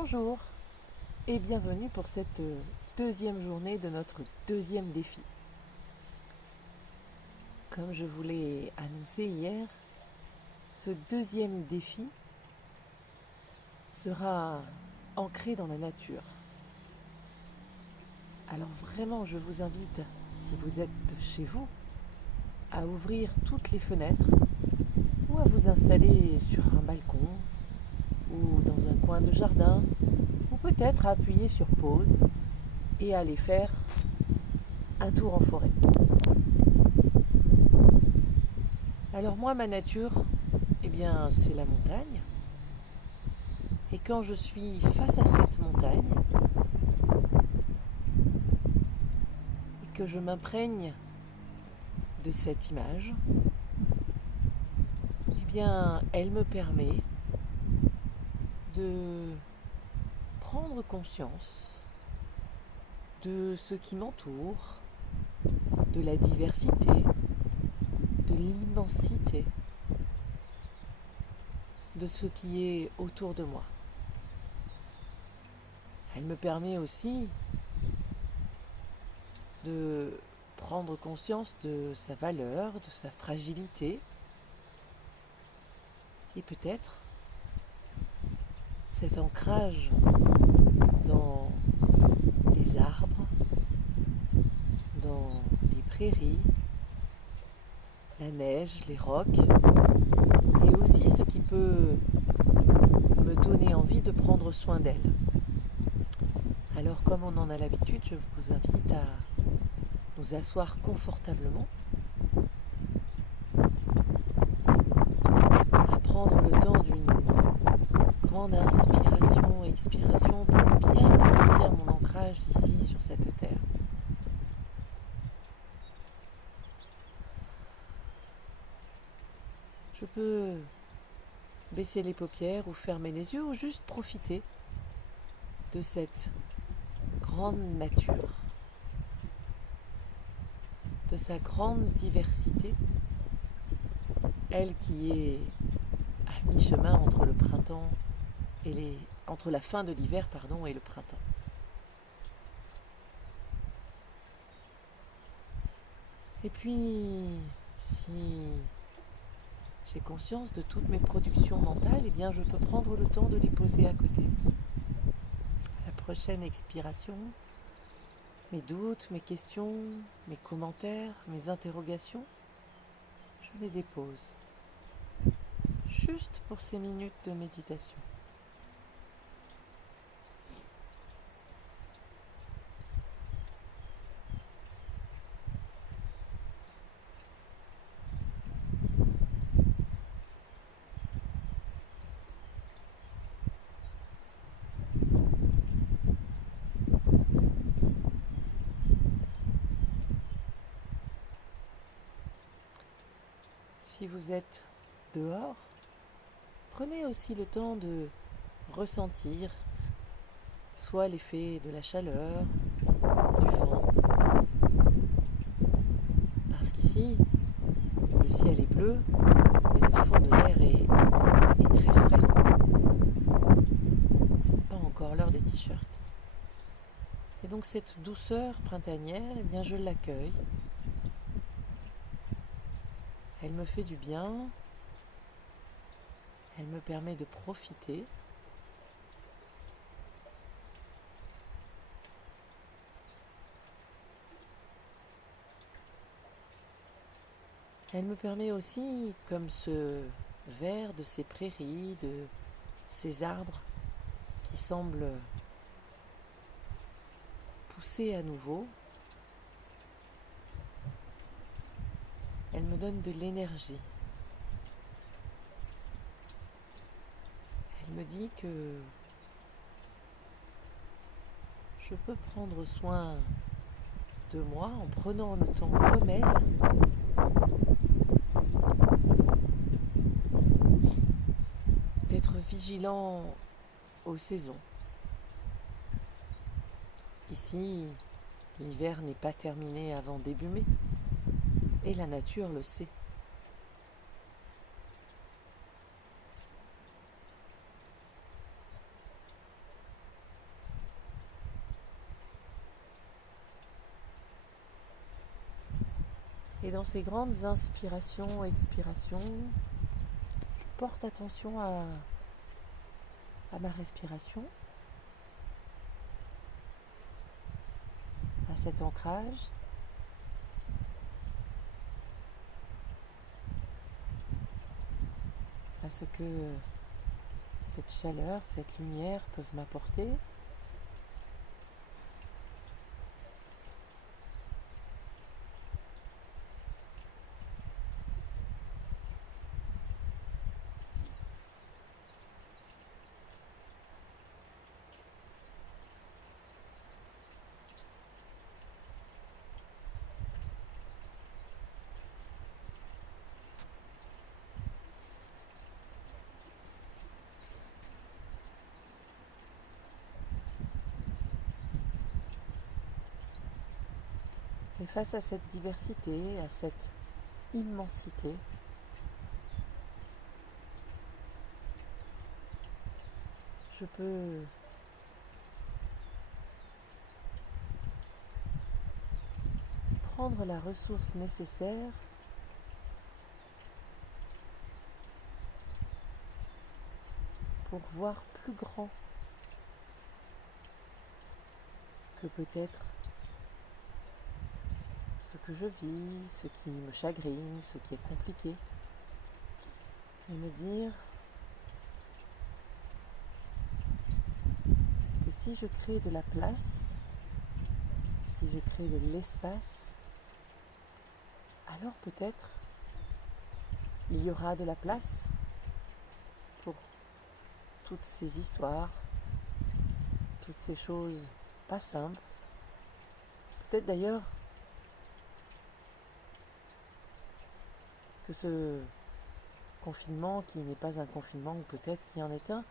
Bonjour et bienvenue pour cette deuxième journée de notre deuxième défi. Comme je vous l'ai annoncé hier, ce deuxième défi sera ancré dans la nature. Alors vraiment, je vous invite, si vous êtes chez vous, à ouvrir toutes les fenêtres ou à vous installer sur un balcon ou dans un coin de jardin, ou peut-être à appuyer sur pause et aller faire un tour en forêt. Alors moi, ma nature, c'est la montagne. Et quand je suis face à cette montagne et que je m'imprègne de cette image, elle me permet de prendre conscience de ce qui m'entoure, de la diversité, de l'immensité de ce qui est autour de moi. Elle me permet aussi de prendre conscience de sa valeur, de sa fragilité, et peut-être cet ancrage dans les arbres, dans les prairies, la neige, les rocs, et aussi ce qui peut me donner envie de prendre soin d'elle. Alors comme on en a l'habitude, je vous invite à nous asseoir confortablement, à prendre le temps d'une grande inspiration et expiration pour bien ressentir mon ancrage ici sur cette terre. Je peux baisser les paupières ou fermer les yeux ou juste profiter de cette grande nature, de sa grande diversité, elle qui est à mi-chemin entre le printemps et entre la fin de l'hiver et le printemps. Et puis, si j'ai conscience de toutes mes productions mentales, je peux prendre le temps de les poser à côté. La prochaine expiration, mes doutes, mes questions, mes commentaires, mes interrogations, je les dépose. Juste pour ces minutes de méditation. Si vous êtes dehors, prenez aussi le temps de ressentir soit l'effet de la chaleur, du vent, parce qu'ici, le ciel est bleu et le fond de l'air est très frais. C'est pas encore l'heure des t-shirts. Et donc cette douceur printanière, je l'accueille. Elle me fait du bien, elle me permet de profiter. Elle me permet aussi, comme ce vert de ces prairies, de ces arbres qui semblent pousser à nouveau, elle me donne de l'énergie. Elle me dit que je peux prendre soin de moi en prenant le temps comme elle, d'être vigilant aux saisons. Ici, l'hiver n'est pas terminé avant début mai, et la nature le sait. Et dans ces grandes inspirations, expirations, je porte attention à ma respiration, à cet ancrage, à ce que cette chaleur, cette lumière peuvent m'apporter. Et face à cette diversité, à cette immensité, je peux prendre la ressource nécessaire pour voir plus grand que peut-être ce que je vis, ce qui me chagrine, ce qui est compliqué. Et me dire que si je crée de la place, si je crée de l'espace, alors peut-être il y aura de la place pour toutes ces histoires, toutes ces choses pas simples. Peut-être d'ailleurs que ce confinement, qui n'est pas un confinement, ou peut-être qui en est un,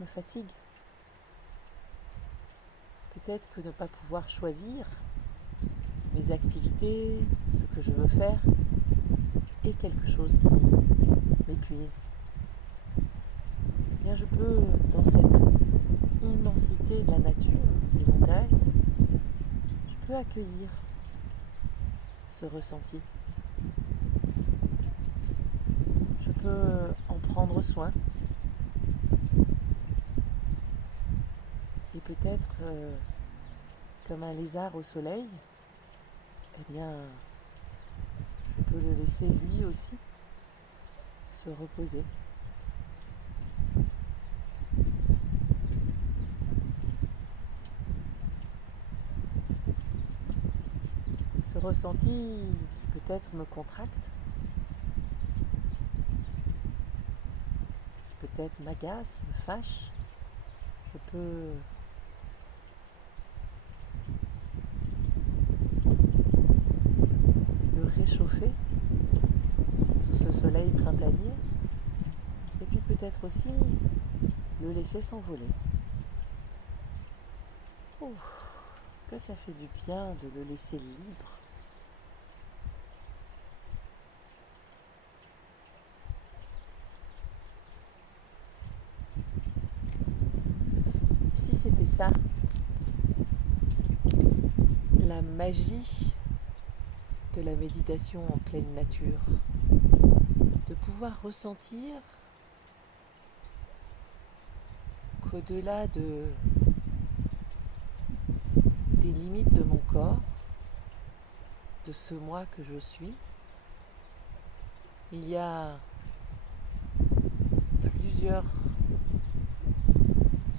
me fatigue. Peut-être que ne pas pouvoir choisir mes activités, ce que je veux faire, est quelque chose qui m'épuise. Eh bien, je peux, dans cette immensité de la nature, des montagnes, je peux accueillir ce ressenti. Je peux en prendre soin. Et peut-être, comme un lézard au soleil, eh bien, je peux le laisser lui aussi se reposer. Ce ressenti qui peut-être me contracte, qui peut-être m'agace, me fâche, je peux le réchauffer sous ce soleil printanier et puis peut-être aussi le laisser s'envoler. Ouf, que ça fait du bien de le laisser libre. Si c'était ça, la magie de la méditation en pleine nature, de pouvoir ressentir qu'au-delà des limites de mon corps, de ce moi que je suis, il y a plusieurs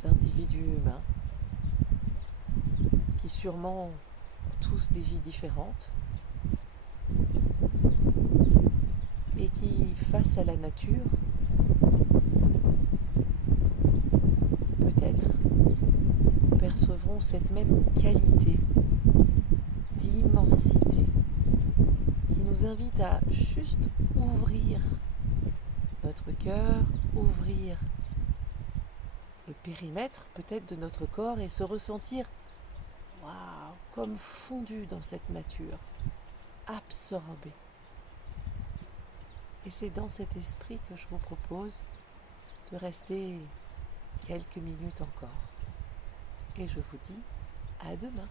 individus humains qui sûrement ont tous des vies différentes et qui, face à la nature, peut-être percevront cette même qualité d'immensité qui nous invite à juste ouvrir notre cœur, ouvrir le périmètre peut-être de notre corps et se ressentir waouh, comme fondu dans cette nature, absorbé. Et c'est dans cet esprit que je vous propose de rester quelques minutes encore. Et je vous dis à demain.